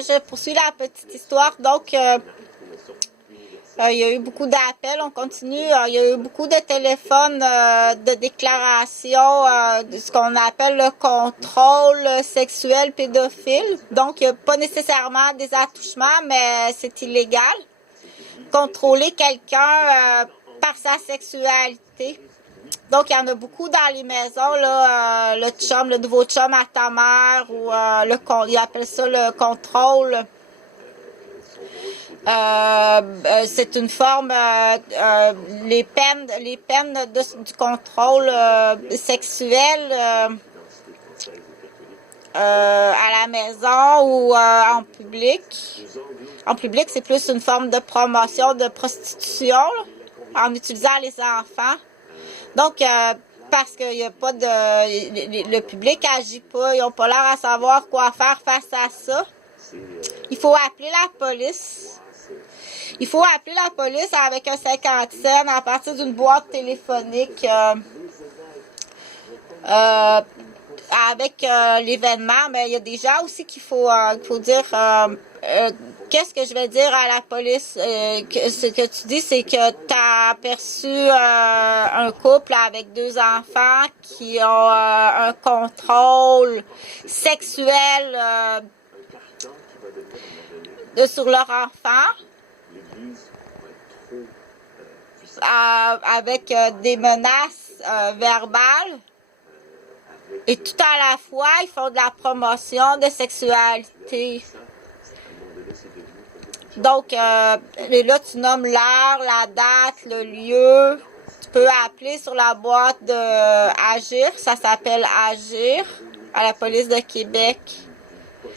je poursuis la petite histoire. Donc, il y a eu beaucoup d'appels, on continue. Il y a eu beaucoup de téléphones de déclaration de ce qu'on appelle le contrôle sexuel pédophile. Donc, il n'y a pas nécessairement des attouchements, mais c'est illégal. Contrôler quelqu'un par sa sexualité. Donc, il y en a beaucoup dans les maisons, là, le chum, le nouveau chum à ta mère, ou ils appellent ça le contrôle. C'est une forme, les peines du contrôle sexuel à la maison ou en public. En public, c'est plus une forme de promotion de prostitution là, en utilisant les enfants. Donc, parce qu'il n'y a pas de... Le public agit pas, ils n'ont pas l'air à savoir quoi faire face à ça. Il faut appeler la police. Il faut appeler la police avec un 50 cents à partir d'une boîte téléphonique avec l'événement. Mais il y a des gens aussi qu'il faut dire qu'est-ce que je vais dire à la police. Ce que tu dis, c'est que tu as aperçu un couple avec 2 enfants qui ont un contrôle sexuel sur leur enfant. Avec des menaces verbales et tout à la fois ils font de la promotion de sexualité. Donc là tu nommes l'heure, la date, le lieu. Tu peux appeler sur la boîte de Agir, ça s'appelle Agir à la police de Québec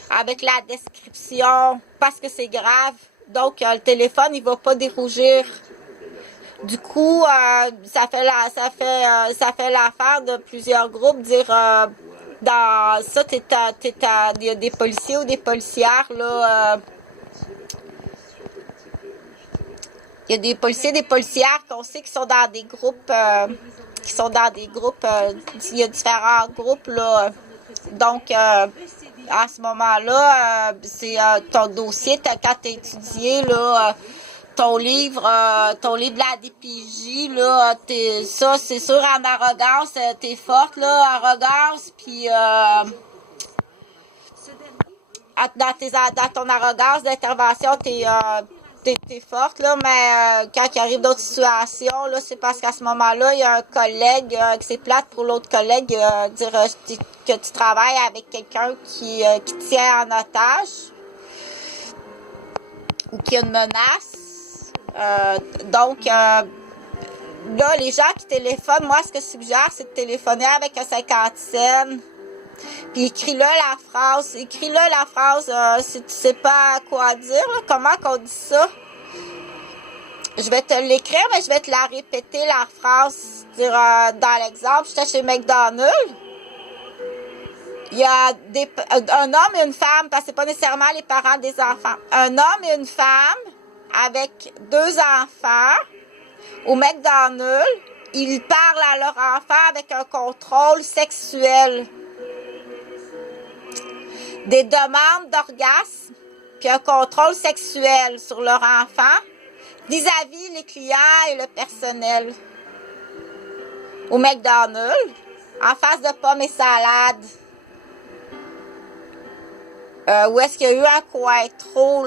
avec la description parce que c'est grave. Donc le téléphone il va pas dérougir. Du coup, ça fait l'affaire de plusieurs groupes dire dans ça, il y a des policiers ou des policières là. Il y a des policiers, des policières qu'on sait qui sont dans des groupes, il y a différents groupes là. Donc à ce moment-là, c'est ton dossier, quand tu as étudié là. Ton livre de la DPJ, là, ça, c'est sûr, en arrogance, t'es forte, là, arrogance, puis dans ton arrogance d'intervention, t'es forte, là, mais quand il arrive d'autres situations, là, c'est parce qu'à ce moment-là, il y a un collègue, que c'est plate pour l'autre collègue, dire que tu travailles avec quelqu'un qui tient en otage, ou qui a une menace. Donc, là, les gens qui téléphonent, moi, ce que je suggère, c'est de téléphoner avec un 50 cents. Puis écris-le la phrase. Si tu sais pas quoi dire, là, comment qu'on dit ça. Je vais te l'écrire, mais je vais te la répéter, la phrase. Dire, dans l'exemple, j'étais chez McDonald's. Il y a un homme et une femme, parce que c'est pas nécessairement les parents des enfants. Un homme et une femme avec 2 enfants au McDonald's, ils parlent à leur enfant avec un contrôle sexuel. Des demandes d'orgasme, puis un contrôle sexuel sur leur enfant vis-à-vis les clients et le personnel. Au McDonald's, en face de pommes et salades. Où est-ce qu'il y a eu un coin trop